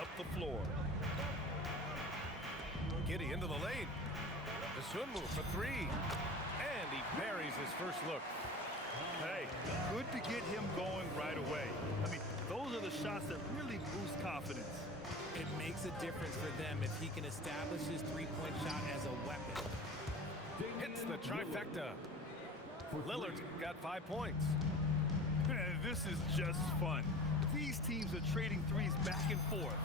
up the floor. Giddey into the lane. Dosunmu for three. And he buries his first look. Hey, good to get him going right away. I mean, those are the shots that really boost confidence. It makes a difference for them if he can establish his three-point shot as a weapon. Hits the trifecta. Lillard's got 5 points. This is just fun. These teams are trading threes back and forth.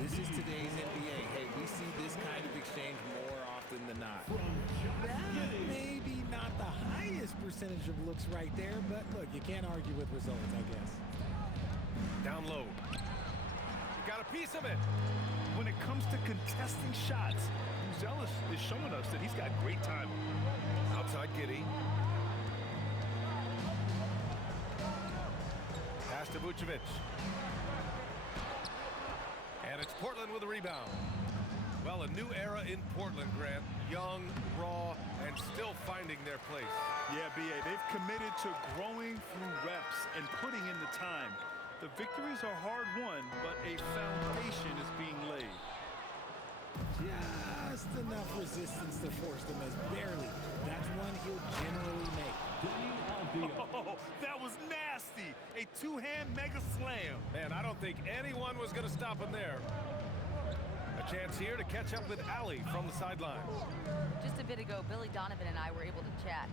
This is today's NBA. Hey, we see this kind of exchange more often than not. Maybe not the highest percentage of looks right there, but look, you can't argue with results, I guess. Down low. You got a piece of it. When it comes to contesting shots, Buzelis is showing us that he's got great timing. Outside Giddey. Pass to Vucevic. And it's Portland with a rebound. Well, a new era in Portland, Grant. Young, raw, and still finding their place. Yeah, B.A., they've committed to growing through reps and putting in the time. The victories are hard-won, but a foundation is being laid. Just enough resistance to force them as barely. That's one he'll generally make. Oh, that was nasty. A two-hand mega slam. Man, I don't think anyone was going to stop him there. A chance here to catch up with Allie from the sideline. Just a bit ago, Billy Donovan and I were able to chat.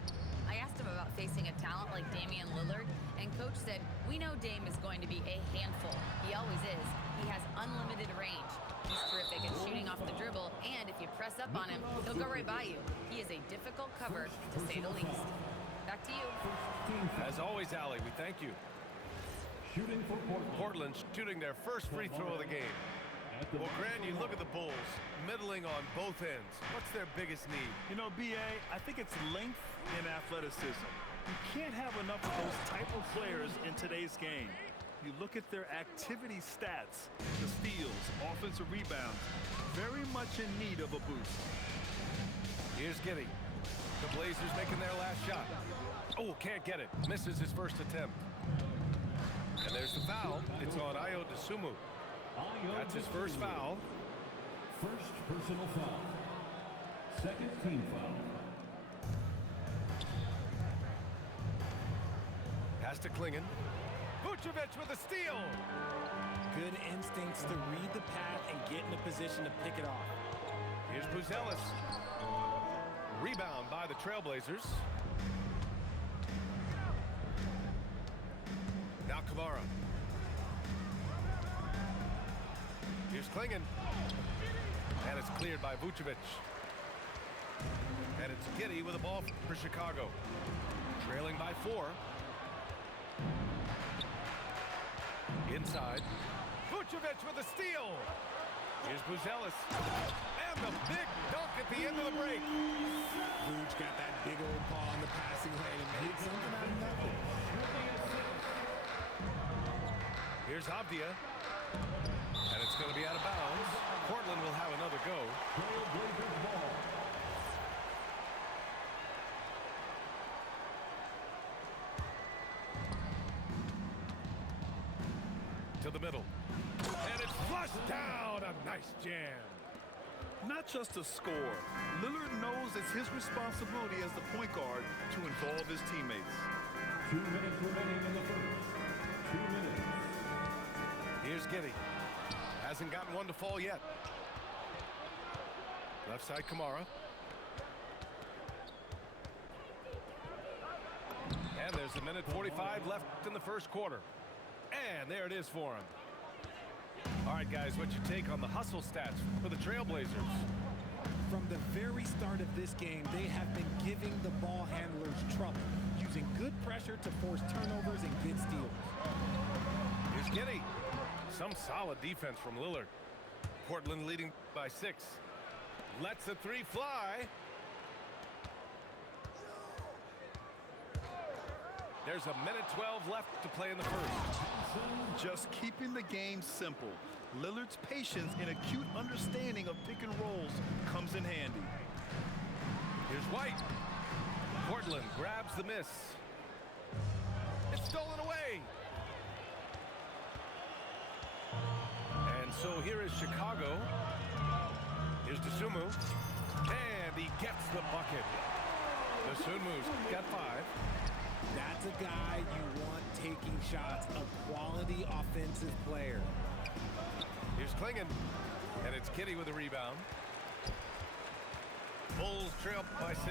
I asked him about facing a talent like Damian Lillard, and Coach said, we know Dame is going to be a handful. He always is. He has unlimited range. He's terrific at shooting off the dribble, and if you press up on him, he'll go right by you. He is a difficult cover, to say the least. Back to you. As always, Allie, we thank you. Shooting for Portland. Portland shooting their first free throw of the game. Well, Grant, you look at the Bulls, middling on both ends. What's their biggest need? You know, B.A., I think it's length and athleticism. You can't have enough of those type of players in today's game. You look at their activity stats, the steals, offensive rebounds, very much in need of a boost. Here's Giddey. The Blazers making their last shot. Oh, can't get it. Misses his first attempt. And there's the foul. It's on Ayo Dosunmu. That's his first foul. First personal foul. Second team foul. Pass to Klingon. Vucevic with a steal. Good instincts to read the path and get in a position to pick it off. Here's Buzelis. Rebound by the Trailblazers. Now Kamara. Here's Klingon. And it's cleared by Vucevic. And it's Giddey with the ball for Chicago. Trailing by 4. Inside. Vucevic with a steal. Here's Buzelis. And the big dunk at the end of the break. Vuce got that big old ball in the passing lane and made something out of nothing. Here's Avdia. And it's going to be out of bounds. Portland will have another go. Trailblazers ball. To the middle. And it's flushed down. A nice jam. Not just a score. Lillard knows it's his responsibility as the point guard to involve his teammates. 2 minutes remaining in the first. 2 minutes. Here's Giddey. Hasn't gotten one to fall yet. Left side, Kamara. And there's a minute 45 left in the first quarter. And there it is for him. All right, guys, what's your take on the hustle stats for the Trailblazers? From the very start of this game, they have been giving the ball handlers trouble, using good pressure to force turnovers and get steals. Here's Giddey. Some solid defense from Lillard. Portland leading by 6. Lets the three fly. There's a minute 12 left to play in the first. Just keeping the game simple. Lillard's patience and acute understanding of pick and rolls comes in handy. Here's White. Portland grabs the miss. It's stolen away. And So here is Chicago. Here's Dosunmu. And he gets the bucket. Dosunmu's got 5. That's a guy you want taking shots, a quality offensive player. Here's Klingon. And it's Kitty with a rebound. Bulls trail by 6.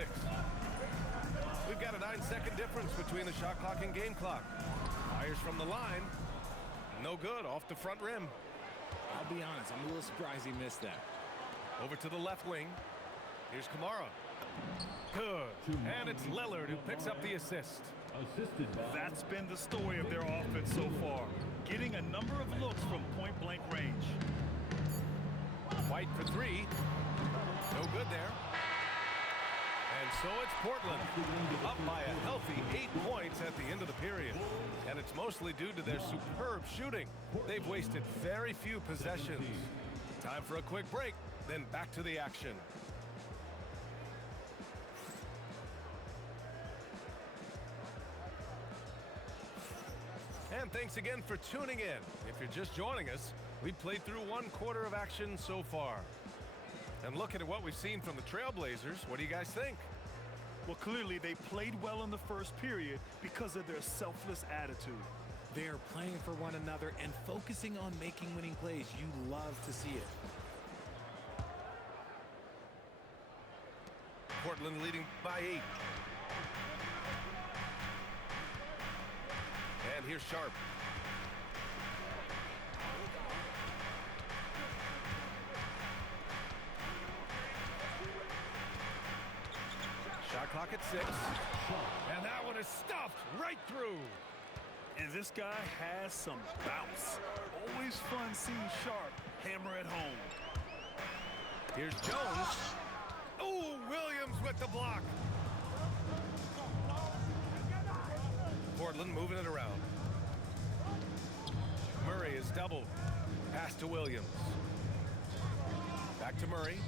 We've got a 9-second difference between the shot clock and game clock. Fires from the line. No good, off the front rim. I'll be honest, I'm a little surprised he missed that. Over to the left wing. Here's Kamara. Good. And it's Lillard who picks up the assist. Assisted by That's been the story of their offense so far. Getting a number of looks from point-blank range. White for 3. No good there. And so it's Portland, up by a healthy 8 points at the end of the period. And it's mostly due to their superb shooting. They've wasted very few possessions. Time for a quick break, then back to the action. And thanks again for tuning in. If you're just joining us, we've played through 1 quarter of action so far. And looking at what we've seen from the Trailblazers, what do you guys think? Well, clearly they played well in the first period because of their selfless attitude. They're playing for one another and focusing on making winning plays. You love to see it. Portland leading by 8. And here's Sharp. Shot clock at 6. And that one is stuffed right through. And this guy has some bounce. Always fun seeing Sharp hammer it home. Here's Jones. Oh, Williams with the block. Portland moving it around. Murray is doubled. Pass to Williams. Back to Murray.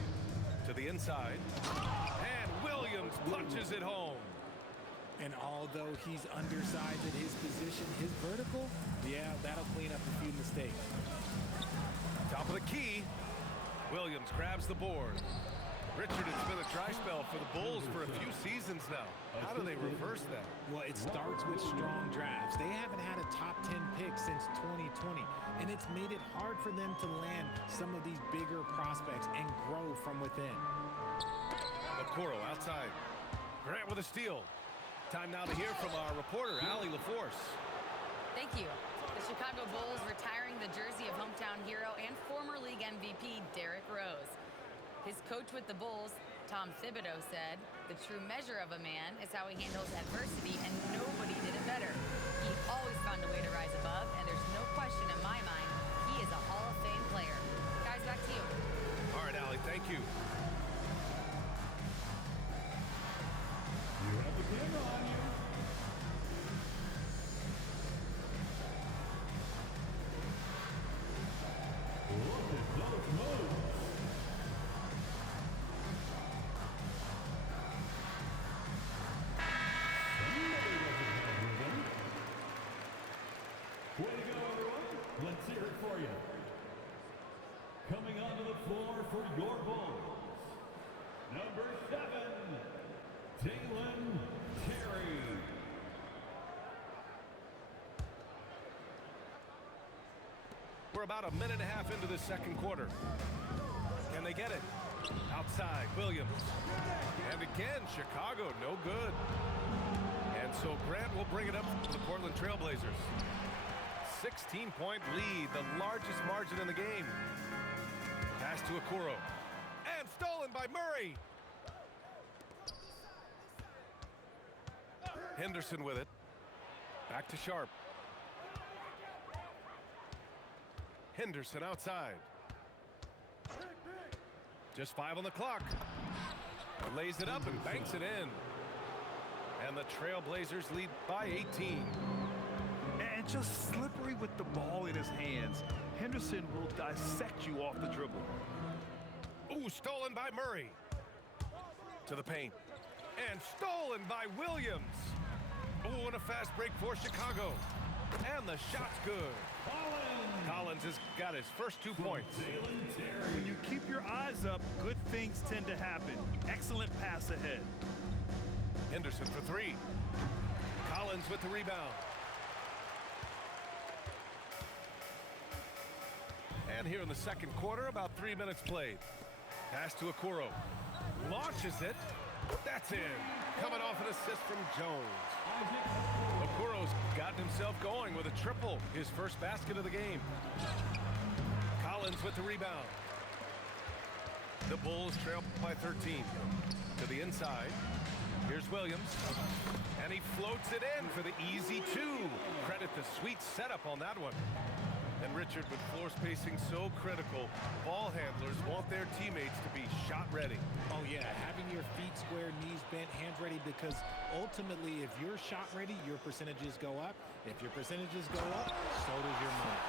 To the inside. And Williams punches it home. And although he's undersized at his position, his vertical, yeah, that'll clean up a few mistakes. Top of the key. Williams grabs the board. Richard, it's been a dry spell for the Bulls for a few seasons now. How do they reverse that? Well, it starts with strong drafts. They haven't had a top 10 pick since 2020, and it's made it hard for them to land some of these bigger prospects and grow from within. Okoro outside. Grant with a steal. Time now to hear from our reporter, Allie LaForce. Thank you. The Chicago Bulls retiring the jersey of hometown hero and former league MVP Derrick Rose. His coach with the Bulls, Tom Thibodeau, said, "The true measure of a man is how he handles adversity, and nobody did it better. He always found a way to rise above, and there's no question in my mind he is a Hall of Fame player." Guys, back to you. All right, Allie, thank you. You have the camera on you. Look at those moves. Way to go, everyone. Let's hear it for you. Coming onto the floor for your Bulls, number 7, Dalen Terry. We're about a minute and a half into the second quarter. Can they get it? Outside, Williams. And again, Chicago, no good. And so Grant will bring it up to the Portland Trailblazers. 16-point lead, the largest margin in the game. Pass to Okoro. And stolen by Murray. Henderson with it. Back to Sharp. Henderson outside. Just 5 on the clock. Lays it up and banks it in. And the Trailblazers lead by 18. And just slippery with the ball in his hands. Henderson will dissect you off the dribble. Ooh, stolen by Murray. To the paint. And stolen by Williams. Ooh, and a fast break for Chicago. And the shot's good. Collins has got his first 2 points. When you keep your eyes up, good things tend to happen. Excellent pass ahead. Henderson for 3. Collins with the rebound. And here in the second quarter, about 3 minutes played. Pass to Okoro. Launches it. That's in. Coming off an assist from Jones. Okoro's gotten himself going with a triple. His first basket of the game. Collins with the rebound. The Bulls trail by 13. To the inside. Here's Williams. And he floats it in for the easy 2. Credit the sweet setup on that one. And Richard, with floor spacing so critical, ball handlers want their teammates to be shot ready. Oh, yeah, having your feet square, knees bent, hands ready, because ultimately, if you're shot ready, your percentages go up. If your percentages go up, so does your money.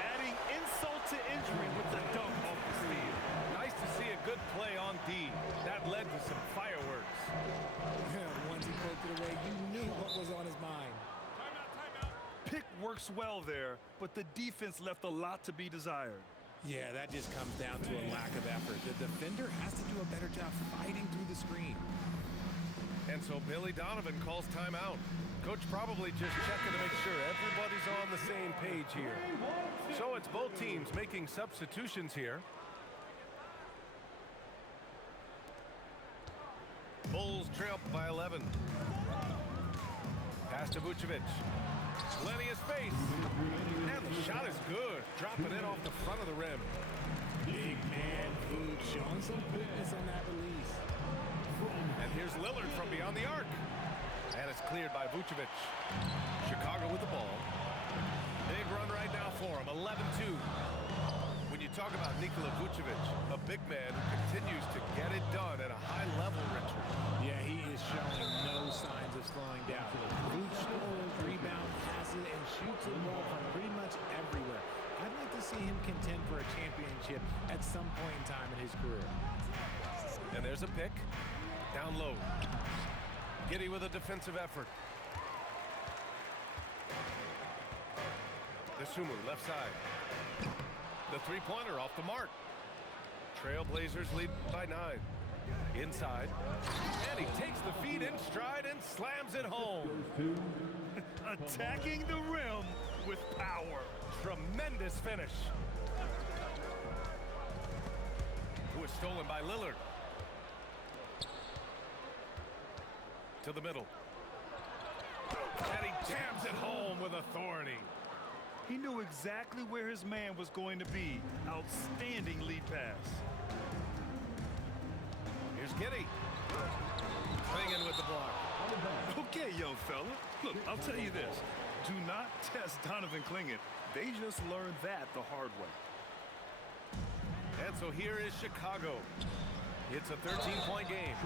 Adding insult to injury with the dunk off the steal. Nice to see a good play on D. That led to some fireworks. Once he poked it away, you knew what was on his mind. Pick works well there, but the defense left a lot to be desired. Yeah, that just comes down to a lack of effort. The defender has to do a better job fighting through the screen. And so Billy Donovan calls timeout. Coach probably just checking to make sure everybody's on the same page here. So it's both teams making substitutions here. Bulls trail by 11. Pass to Vucevic. Plenty of space. And the shot is good. Dropping it off the front of the rim. Big man Vooch showing some quickness on that release. And here's Lillard from beyond the arc. And it's cleared by Vucevic. Chicago with the ball. Big run right now for him. 11-2. When you talk about Nikola Vucevic, a big man who continues to get it done at a high level, Richard. Yeah, he is showing no signs of slowing down. Vooch scores, rebound, passes, and shoots it well from pretty much everywhere. I'd like to see him contend for a championship at some point in time in his career. And there's a pick. Down low. Giddey with a defensive effort. Dosunmu left side. The three-pointer off the mark. Trailblazers lead by 9. Inside. And he takes the feed in stride and slams it home. Attacking the rim with power. Tremendous finish. Who was stolen by Lillard. To the middle. And he jams it home with authority. He knew exactly where his man was going to be. Outstanding lead pass. Here's Giddey. Clinging with the block. Okay, young fella. Look, I'll tell you this. Do not test Donovan Clingan. They just learned that the hard way. And so here is Chicago. It's a 13-point game.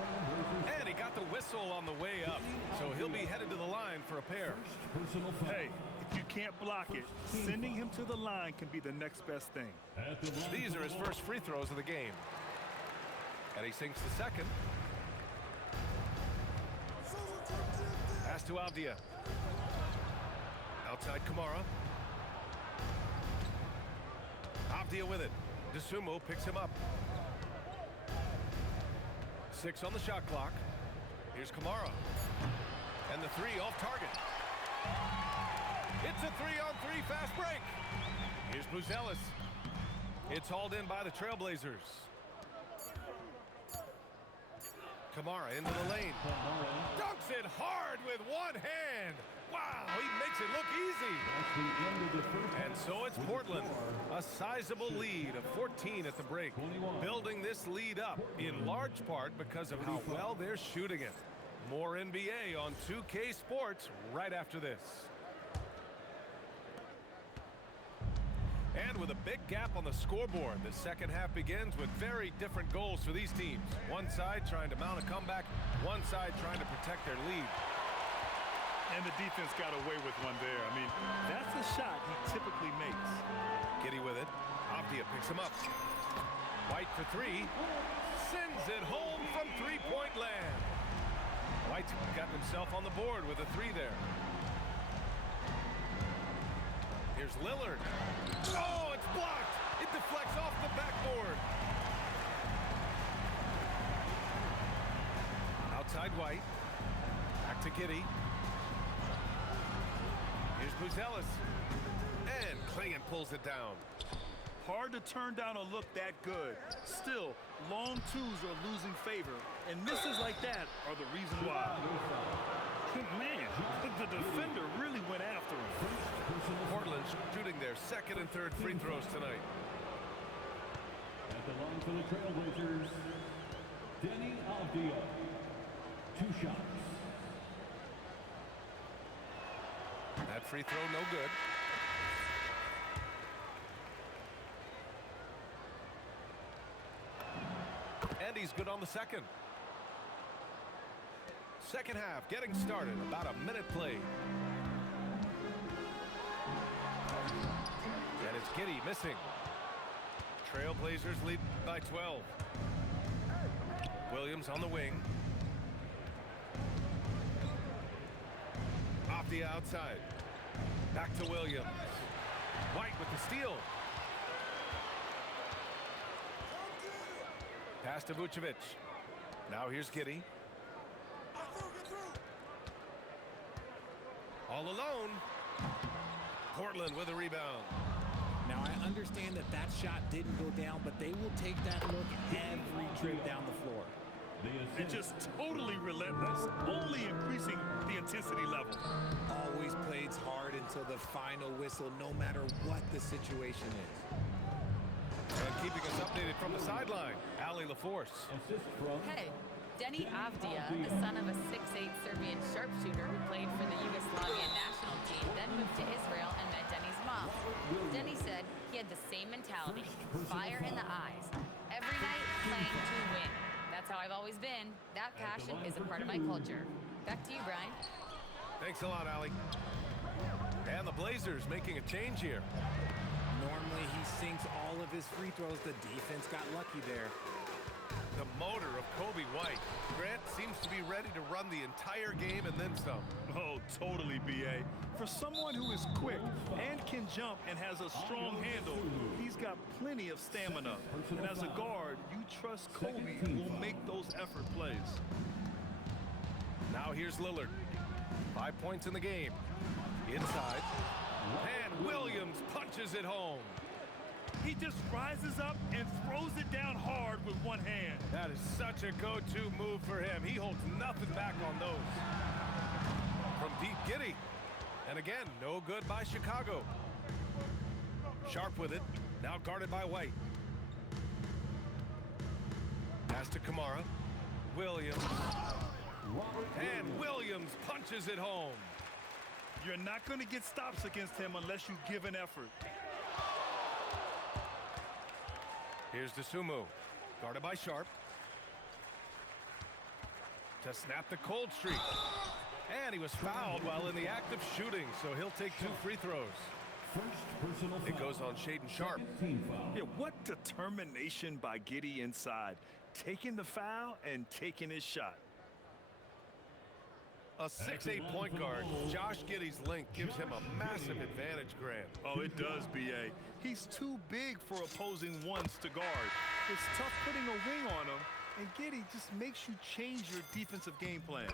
And he got the whistle on the way up. So he'll be headed to the line for a pair. Hey, if you can't block it, sending him to the line can be the next best thing. These are his first free throws of the game. And he sinks the second. Pass to Avdia. Outside Kamara. Avdia with it. Dosunmu picks him up. 6 on the shot clock. Here's Kamara. And the 3 off target. It's a 3-on-3 fast break. Here's Buzelis. It's hauled in by the Trailblazers. Kamara into the lane. Dunks it hard with one hand. Wow, he makes it look easy. And so it's Portland. A sizable lead of 14 at the break. Building this lead up in large part because of how well they're shooting it. More NBA on 2K Sports right after this. And with a big gap on the scoreboard, the second half begins with very different goals for these teams. One side trying to mount a comeback, one side trying to protect their lead. And the defense got away with one there. I mean, that's a shot he typically makes. Giddey with it. Avdia picks him up. White for 3. Sends it home from three-point land. White's got himself on the board with a 3 there. Here's Lillard. Oh, it's blocked. It deflects off the backboard. Outside White. Back to Giddey. Here's Buzelis. And Clingan pulls it down. Hard to turn down a look that good. Still, long twos are losing favor, and misses like that are the reason why. Man, the defender really went after him. Portland's shooting their second and third free throws tonight. At the line for the Trailblazers, Deni Avdija. 2 shots. That free throw no good. And he's good on the second. Second half getting started. About a minute played. And it's Giddey missing. Trailblazers lead by 12. Williams on the wing. Off the outside. Back to Williams. White with the steal. Pass to Vucevic. Now here's Giddey. All alone. Portland with a rebound. Now, I understand that that shot didn't go down, but they will take that look every trip down the floor. And just totally relentless, only increasing the intensity level. Always plays hard until the final whistle, no matter what the situation is. And keeping us updated from the sideline, Ali LaForce. Assist from Hey, Deni Avdija, the son of a 6'8" Serbian sharpshooter who played for the Yugoslavian national team, then moved to Israel and met Deni's mom. Deni said he had the same mentality, fire in the eyes. Every night, playing to win. That's how I've always been. That passion is a part of my culture. Back to you, Brian. Thanks a lot, Ali. And the Blazers making a change here. Normally, he sinks all of his free throws. The defense got lucky there. The motor of Kobe White. Grant seems to be ready to run the entire game and then some. Oh, totally, B.A. For someone who is quick and can jump and has a strong handle, he's got plenty of stamina. And as a guard, you trust Kobe will make those effort plays. Now here's Lillard. 5 points in the game. Inside. And Williams punches it home. He just rises up and throws it down hard with one hand. That is such a go-to move for him. He holds nothing back on those. From deep, Giddey. And again, no good by Chicago. Sharp with it. Now guarded by White. Pass to Kamara. Williams. And Williams punches it home. You're not going to get stops against him unless you give an effort. Here's Dosunmu, guarded by Sharp. To snap the cold streak. And he was fouled while in the act of shooting, so he'll take 2 free throws. first personal It foul. goes on Shaedon Sharp. Team foul. Yeah, what determination by Giddey inside. Taking the foul and taking his shot. A 6'8" point guard, Josh Giddey's length gives him a massive advantage, Grant. Oh, it does, B.A. He's too big for opposing ones to guard. It's tough putting a wing on him, and Giddey just makes you change your defensive game plan.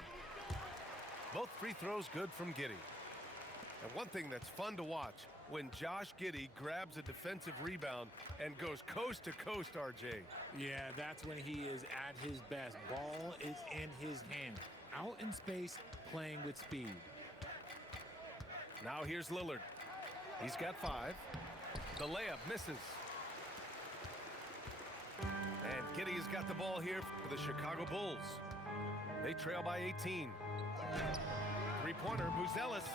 Both free throws good from Giddey. And one thing that's fun to watch, when Josh Giddey grabs a defensive rebound and goes coast to coast, RJ. Yeah, that's when he is at his best. Ball is in his hand. Out in space, playing with speed. Now here's Lillard. He's got 5. The layup misses. And Giddey's got the ball here for the Chicago Bulls. They trail by 18. Three-pointer, Buzelis.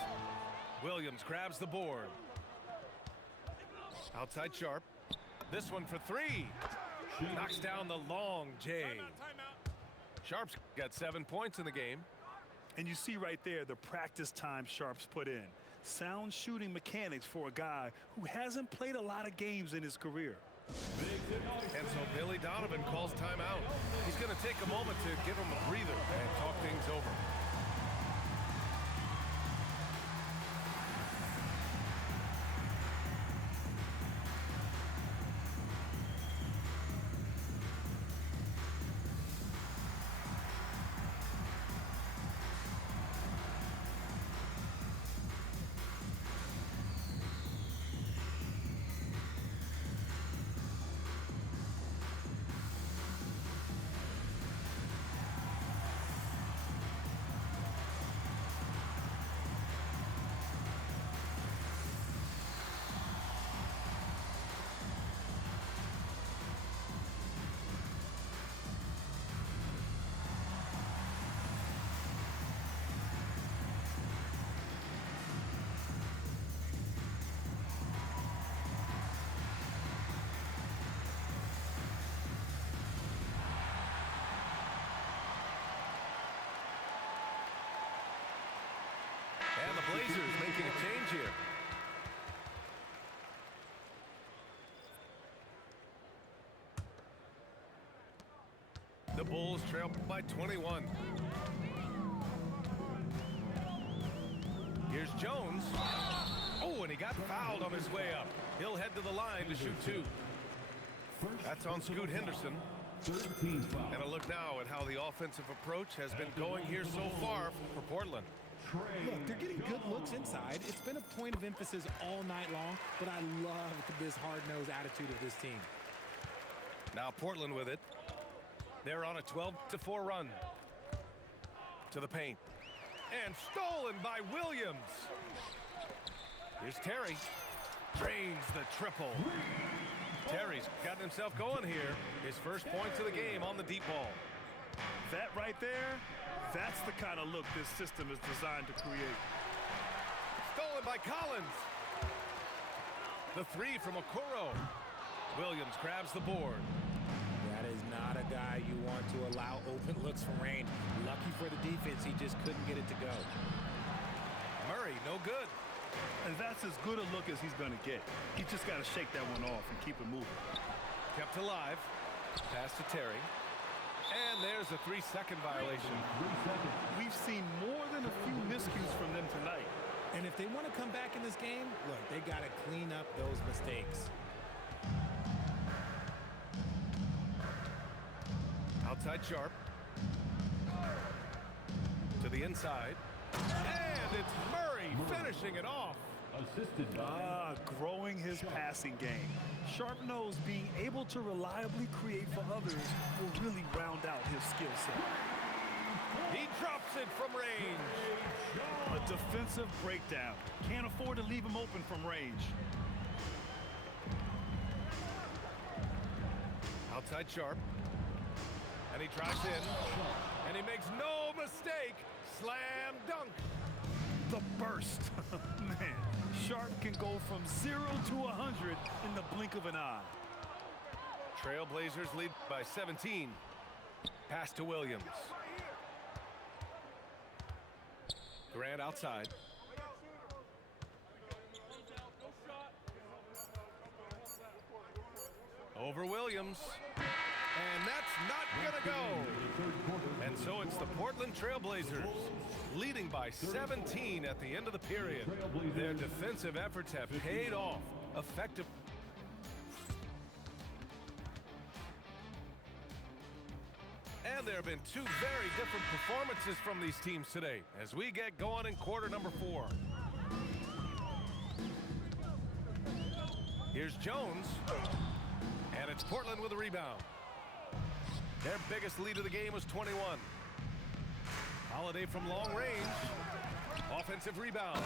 Williams grabs the board. Outside Sharp. This one for 3. Knocks down the long J. Sharp's got 7 points in the game. And you see right there the practice time Sharp's put in. Sound shooting mechanics for a guy who hasn't played a lot of games in his career. And so Billy Donovan calls timeout. He's going to take a moment to give him a breather and talk things over. Bulls trail by 21. Here's Jones. Oh, and he got fouled on his way up. He'll head to the line to shoot two. That's on Scoot Henderson. 13 foul. And a look now at how the offensive approach has been going here so far for Portland. Look, they're getting good looks inside. It's been a point of emphasis all night long, but I love this hard-nosed attitude of this team. Now Portland with it. They're on a 12-4 run. To the paint. And stolen by Williams. Here's Terry. Drains the triple. Terry's gotten himself going here. His first points of the game on the deep ball. That right there, that's the kind of look this system is designed to create. Stolen by Collins. The three from Okoro. Williams grabs the board. That is not a guy you want to allow open looks from range. Lucky for the defense, he just couldn't get it to go. Murray, no good. And that's as good a look as he's going to get. He's just got to shake that one off and keep it moving. Kept alive. Pass to Terry. And there's a 3-second violation. We've seen more than a few miscues from them tonight. And if they want to come back in this game, look, they got to clean up those mistakes. Outside Sharp. To the inside. And it's Murray finishing it off. Assisted by Growing his passing game. Sharp knows being able to reliably create for others will really round out his skill set. He drops it from range. A defensive breakdown. Can't afford to leave him open from range. Outside Sharp. And he drives in. And he makes no mistake. Slam dunk. The burst. Man, Sharp can go from 0 to 100 in the blink of an eye. Trailblazers lead by 17. Pass to Williams. Grant outside. Over Williams. And that's not gonna go. And so it's the Portland Trailblazers leading by 17 at the end of the period. Their defensive efforts have paid off. Effective. And there have been two very different performances from these teams today as we get going in quarter number 4. Here's Jones. And it's Portland with a rebound. Their biggest lead of the game was 21. Holiday from long range. Offensive rebound.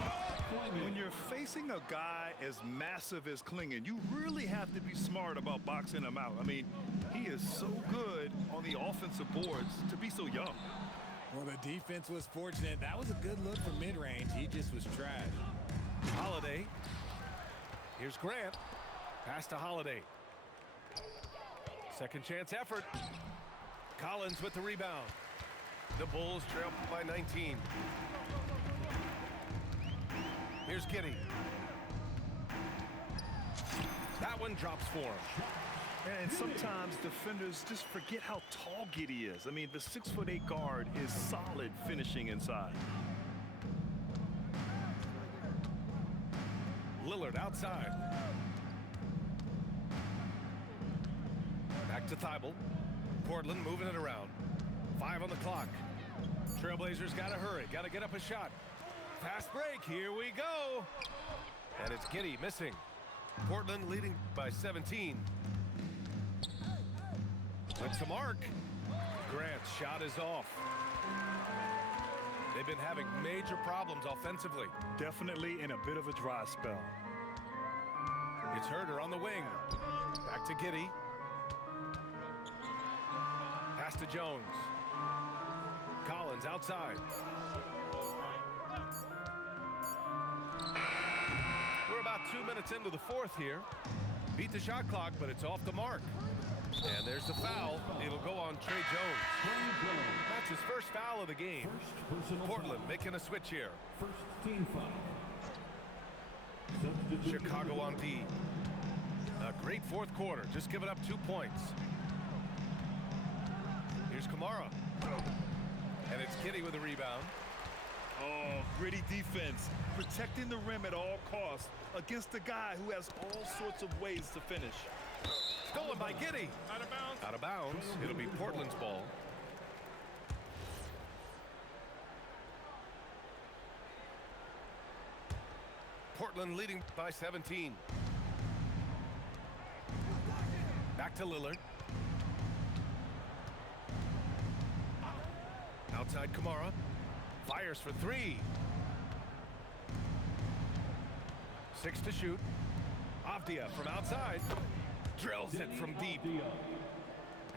When you're facing a guy as massive as Clingan, you really have to be smart about boxing him out. I mean, he is so good on the offensive boards to be so young. Well, the defense was fortunate. That was a good look from mid-range. He just was trash. Holiday. Here's Grant. Pass to Holiday. Second chance effort. Collins with the rebound. The Bulls trail by 19. Here's Giddey. That one drops for him. And sometimes defenders just forget how tall Giddey is. I mean, the 6'8" guard is solid finishing inside. Lillard outside. Back to Thibault. Portland moving it around. 5 on the clock. Trailblazers got to hurry. Got to get up a shot. Fast break. Here we go. And it's Giddey missing. Portland leading by 17. Went to mark. Grant's shot is off. They've been having major problems offensively. Definitely in a bit of a dry spell. It's Herter on the wing. Back to Giddey. Pass to Jones. Collins outside. We're about 2 minutes into the fourth here. Beat the shot clock, but it's off the mark. And there's the foul. It'll go on Trey Jones. That's his first foul of the game. Portland making a switch here. first team foul. Chicago on D. A great fourth quarter. Just giving up 2 points. Here's Here's Kamara. And it's Kitty with a rebound. Oh, gritty defense. Protecting the rim at all costs against a guy who has all sorts of ways to finish. Stolen by Giddey. Out of bounds. Out of bounds. It'll be Portland's ball. Portland leading by 17. Back to Lillard. Outside Kamara. Fires for three. 6 to shoot. Avdia from outside. Drills it from deep.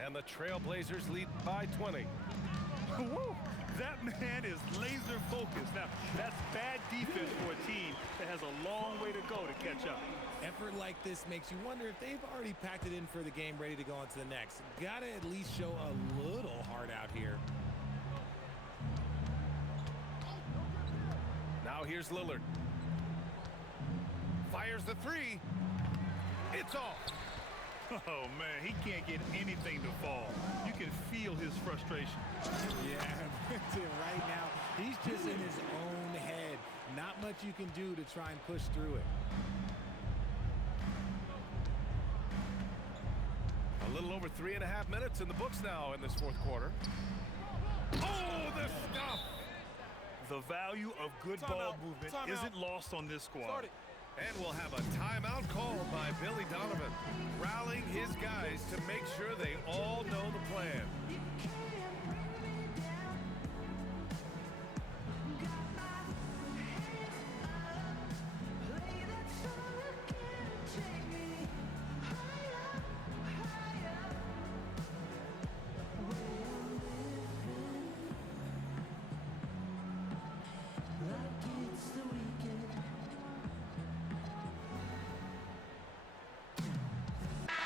And the Trailblazers lead by 20. Woo! That man is laser focused. Now, that's bad defense for a team that has a long way to go to catch up. Effort like this makes you wonder if they've already packed it in for the game, ready to go on to the next. Gotta at least show a little heart out here. Now here's Lillard. Fires the three. It's off. Oh, man, he can't get anything to fall. You can feel his frustration. Yeah, right now, he's just in his own head. Not much you can do to try and push through it. A little over 3.5 minutes in the books now in this fourth quarter. Oh, the stuff! The value of good ball movement isn't lost on this squad. And we'll have a timeout called by Billy Donovan, rallying his guys to make sure they all know the plan.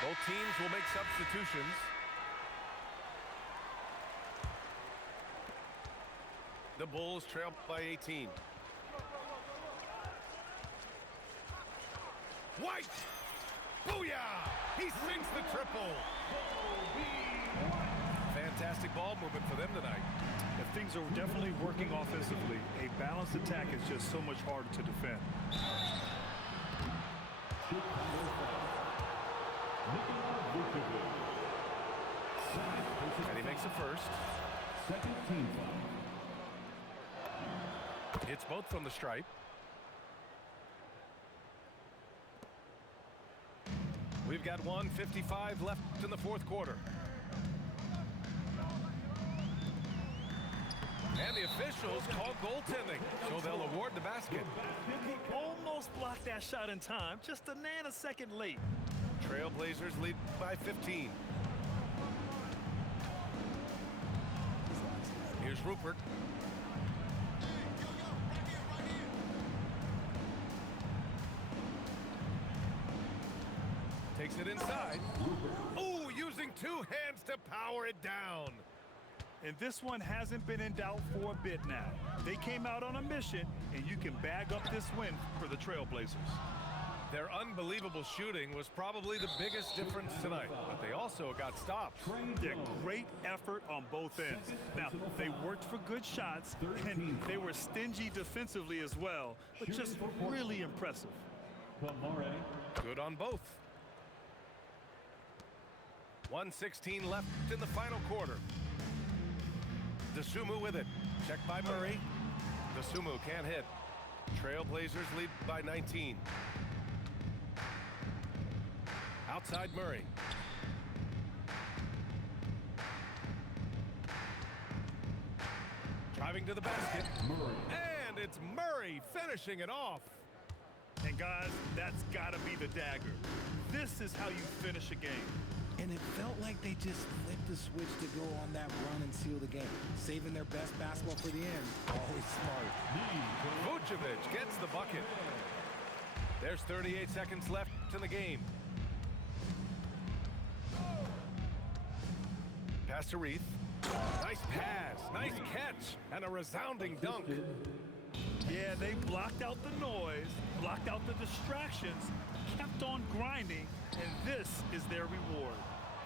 Both teams will make substitutions. The Bulls trail by 18. White! Booyah! He sinks the triple. Fantastic ball movement for them tonight. If things are definitely working offensively, a balanced attack is just so much harder to defend. And he makes a first. Second team foul. It's both from the stripe. We've got 1:55 left in the fourth quarter. And the officials call goaltending, so they'll award the basket. He almost blocked that shot in time, just a nanosecond late. Trailblazers lead by 15. Here's Rupert. Takes it inside. Oh, using two hands to power it down. And this one hasn't been in doubt for a bit now. They came out on a mission, and you can bag up this win for the Trailblazers. Their unbelievable shooting was probably the biggest difference tonight, but they also got stopped. Yeah, great effort on both ends. Now, they worked for good shots, and they were stingy defensively as well, but just really impressive. Good on both. 1:16 left in the final quarter. Dosunmu with it. Checked by Murray. Dosunmu can't hit. Trailblazers lead by 19. Outside Murray. Driving to the basket. And it's Murray finishing it off. And guys, that's got to be the dagger. This is how you finish a game. And it felt like they just flipped the switch to go on that run and seal the game. Saving their best basketball for the end. Always smart. Vucevic gets the bucket. There's 38 seconds left in the game. Pass to Reith. Nice pass, nice catch, and a resounding dunk. Yeah, they blocked out the noise, blocked out the distractions, kept on grinding, and this is their reward.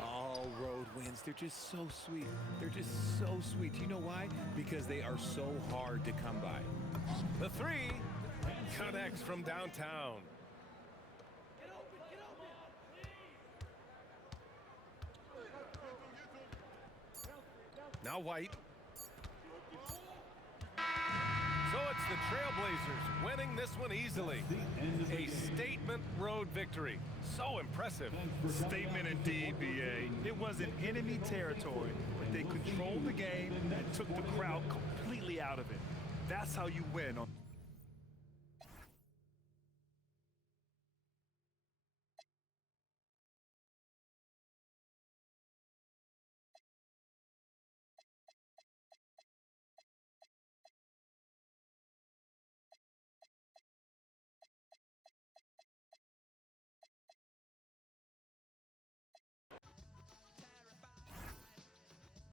All road wins, they're just so sweet. They're just so sweet. You know why? Because they are so hard to come by. The three connects from downtown. Now White. So it's the Trailblazers winning this one easily. A statement road victory. So impressive. Statement indeed, BA. It was in enemy territory, but they controlled the game and took the crowd completely out of it. That's how you win on